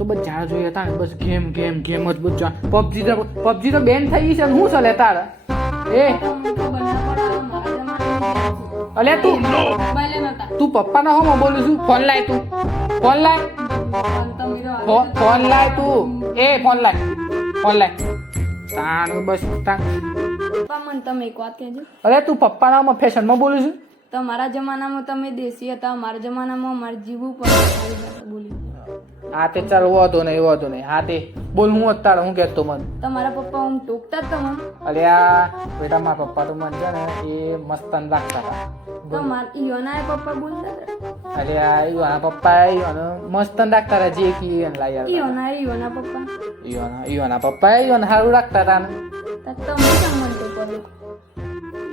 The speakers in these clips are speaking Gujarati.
તો બસ જ્યાં જોઈએ તારે બસ ગેમ ગેમ ગેમ જ બધું પબજી તો બેન થઈ ગઈ છે શું ચાલે તારે એ અલે તું પપ્પાના હોમાં બોલું છું ફોન લાય તું ફોન લાય ફોન લાય તું એ ફોન લાય તાણ બસ તાણ પપ્પા મને તમે એક વાત કહેજો. અરે તું પપ્પાના હોમાં ફેશનમાં બોલું છું તમારા જમાનામાં તમે દેશી હતા, અમારા જમાનામાં અમારે જીવવું પડે. બોલી હા તે ચાલ વાંધો નહીં હા તે બોલ હું અત્યારે હું કહેતો મને તમારા પપ્પા હું ટોકતા જ તમને. અરે આ બેટા મારા પપ્પા તો મને છે ને એ મસ્તન લાગતા હતા તમારા ઈયોના પપ્પા બોલતા હતા. અરે આ ઈયોના પપ્પા ઈયોને મસ્તન લાગતા હતા જે કી ઈયોને લાઈ યાર ઈયોના પપ્પા ઈયોના પપ્પા ઈયોને સારું લાગતા હતા ને તમે કેમ મનતો પડો?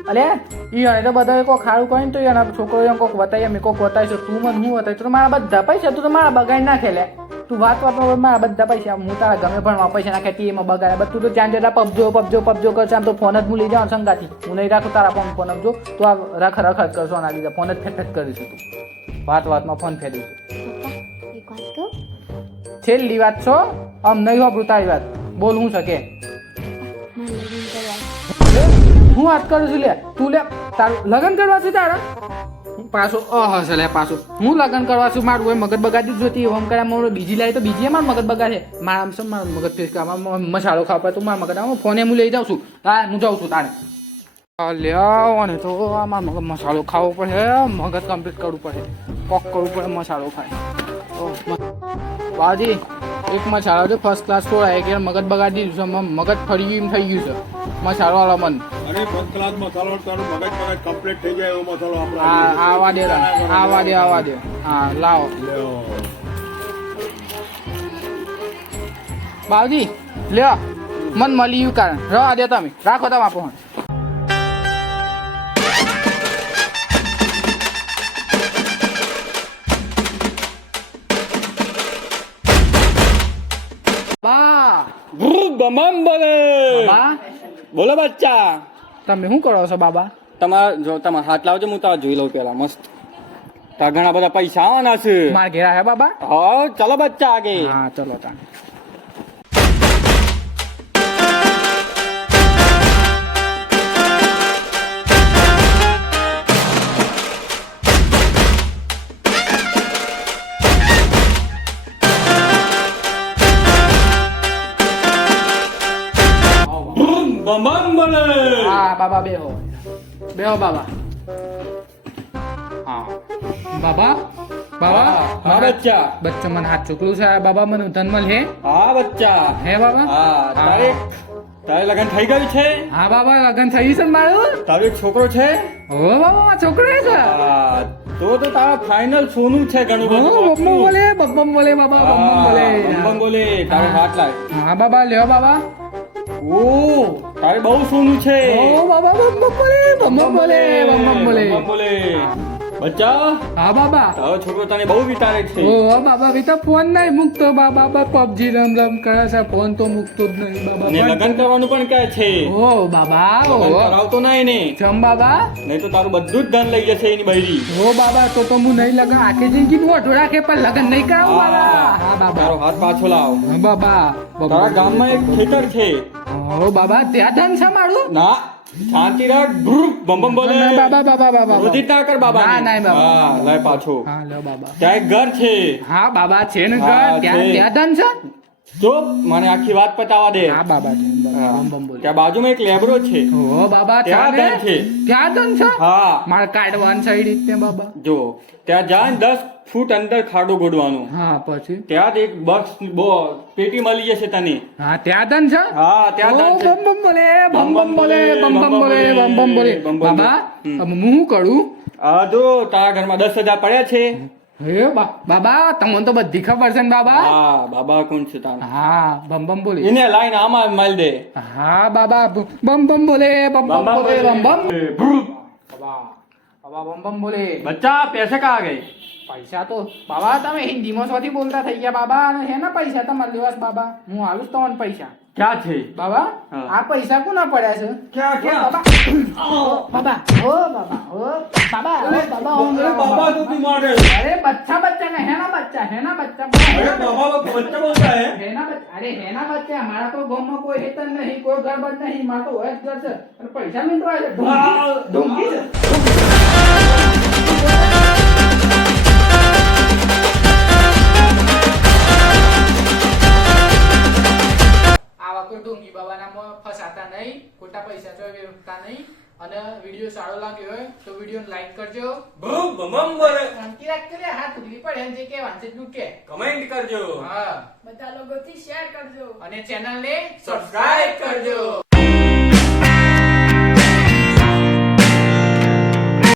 અરે ઈયોને તો બધા કોક સારું કરીને તો ઈયોના છોકરો કોક બતાવી અમે કોક બતાવીશું તું મને હું બતાવી તો મારા બધા પૈસા તું તો મારા બગાડી નાખે લે તું વાતમાં મારા બધા પૈસા હું તારા ગમે પણ પૈસા નાખે ટીમાં બગાડે બધું તો ત્યાં જતા પબજો કરશે આમ તો ફોન જ હું લઈ જાઉં સંગાથી હું નહીં રાખું તારા ફોન જો તું આ રખ કરશો ના લીધે ફોન જ ફેટ કરીશું તું વાતમાં ફોન ફેરીશું. પપ્પા એક વાત કહું? છેલ્લી વાત છો આમ નહીં વાપરું તારી વાત બોલ હું શકે મને લગ્ન કરવા. હું વાત કરું છું લે તું લે તારું લગ્ન કરવા છું તારા પાછું હશે લે પાછું હું લગ્ન કરવા છું મારું મગજ બગાડી જ જોતી હોમ કર્યા બીજી લાવી તો બીજી મારું મગજ બગાડે મારા આમ શું મારું મગજ ફેસ કરવા મસાલો ખાવા તું મારા મગજ આમાં ફોને હું લઈ જાઉં છું હા હું જાઉં છું તારે લ્યાવો ને તો આમાં મગજ મસાલો ખાવો પડે મગજ કમ્પ્લીટ કરવું પડે કોક કરવું પડે મસાલો ખાય બાજી એક મસાલો છે ફર્સ્ટ ક્લાસ ખોરાય કે મગજ બગાડી દીધું છે મગજ ફરી ગયું થઈ ગયું છે મસાલો વાળા મન અરે ફર્સ્ટ ક્લાસ મસાલો તારું મગજ કમ્પ્લીટ થઈ જાય એવો મસાલો આપણે હા આવા દે હા લાવો બાવજી લ્યો મન મળી ગયું કારણ રવા દે તમે રાખો તમે આપો બોલો બચ્ચા તમે શું કરો છો બાબા તમારા હાથ લાવજો હું તારા જોઈ લઉં પેલા મસ્ત તારા ઘણા બધા પૈસા આવવાના છે મારા ઘેરા હે બાબા હા ચલો બચ્ચા આગે હા ચલો તા હા બાબા બેહો બાબા હા બાબા હા બચ્ચા બચ્ચો મને હાથ ચોકલું છે બાબા મને ધનમલ હે હા બચ્ચા હે બાબા હા તારે લગન થઈ ગયું છે હા બાબા લગન થઈ છે મારું તારો એક છોકરો છે ઓ બાબા છોકરો છે હા તો તારા ફાઇનલ સોનું છે ઘણું બધું બબ્બમ બોલે બાબા બમ બોલે તારો હાથ લાય હા બાબા લ્યો બાબા ઓ તારે બહુ સોનું છે ઓ બાબા બબ્બમ બોલે બચ્ચા હા બાબા તારો છોકરો તને બહુ વિચારે છે ઓ બાબા વિતા ફોન નહીં મૂકતો બાબા પબજી રમ કરે છે ફોન તો મૂકતો જ નહીં બાબા ને લગન કરવાનું પણ કહે છે ઓ બાબા લગન કરાવતો નહીં ને ચમ બાબા નહીં તો તારું બધું જ ધન લઈ જશે એની બૈરી ઓ બાબા તો હું નહીં લગન આખી જિંદગી નું ઓઢો રાખે પણ લગન નહીં કરાવું બાબા હા બાબા તારો હાથ પાછો લાવ હા બાબા તારા ગામમાં એક ખેતર છે ઓ બાબા ત્યાં ધન છે મારું ના શાંતિ રાખ બમ બોલે બાબા રોજી ના કર બાબા ના, ના, બાબા. હા લાય પાછો હા લો બાબા ત્યાં એક ઘર છે હા બાબા છે ને હા, ઘર ત્યાં છે. ત્યાં ધન છે જો મને આખી વાત પતાવા દે હા બાબા છે હા. બમ બોલે ત્યાં બાજુમાં એક લેબરો છે ઓ બાબા ત્યાં ત્યાં ધન છે. ત્યાં ધન છે હા મારે કાઢવાનું છે એ રીતે બાબા જો ત્યાં જાય 10 ફૂટ અંદર ખાડો ગોડવાનો હા પછી ત્યાં જ એક બક્સ પેટી મળી જશે તને હા ત્યાં ધન છે હા ત્યાં ઓ, ધન છે બમ બોલે બમ બોલે બમ બોલે બાબા હવે હું શું કરું આ જો તારા ઘરમાં 10,000 પડ્યા છે હે બાબા તમને તો બધી ખબર છે ને બાબા હા બાબા કોણ છે તારા હા બમ બોલે એને લાઈન આમાં માલ દે હા બાબા બમ બોલે બમ બોલે બમ બાબા બમ બોલે બચ્ચા પૈસે કहाँ गए પૈસા તો બાબા તમે હિન્દીમાં શોથી બોલતા થઈ ગયા બાબા અને હે ને પૈસા તમારા દિવસ બાબા હું આવીશ તમને પૈસા ક્યાં છે બાબા હા. આ પૈસા કોના પડ્યા છે ક્યાં, ક્યાં? ઓ બાબા ઓ બાબા ઓ બાબા ઓ બાબા ઓ बाबा तो तू मार रहे अरे बच्चा बच्चा का है ना बच्चा अरे बाबा वो बच्चा बोलता है है ना बच्चा अरे है ना बच्चा हमारा तो गांव में कोई हेतन नहीं कोई गड़बड़ नहीं मार तो है घर से अरे पैसा मिल रहा है ढोंगी से આવા કોઈ ઢોંગી બાબાના ફસાતા નહીં ખોટા પૈસા ચોરતા નહીં અને વિડીયો સારો લાગ્યો હોય તો વિડીયોને લાઈક કરજો બમ બમ બોલે શાંતિ રાખ કરે હાથ ઉગલી પડે એમ જે કે વાંચે નું કે કમેન્ટ કરજો હા બધા લોકોથી શેર કરજો અને ચેનલને સબસ્ક્રાઇબ કરજો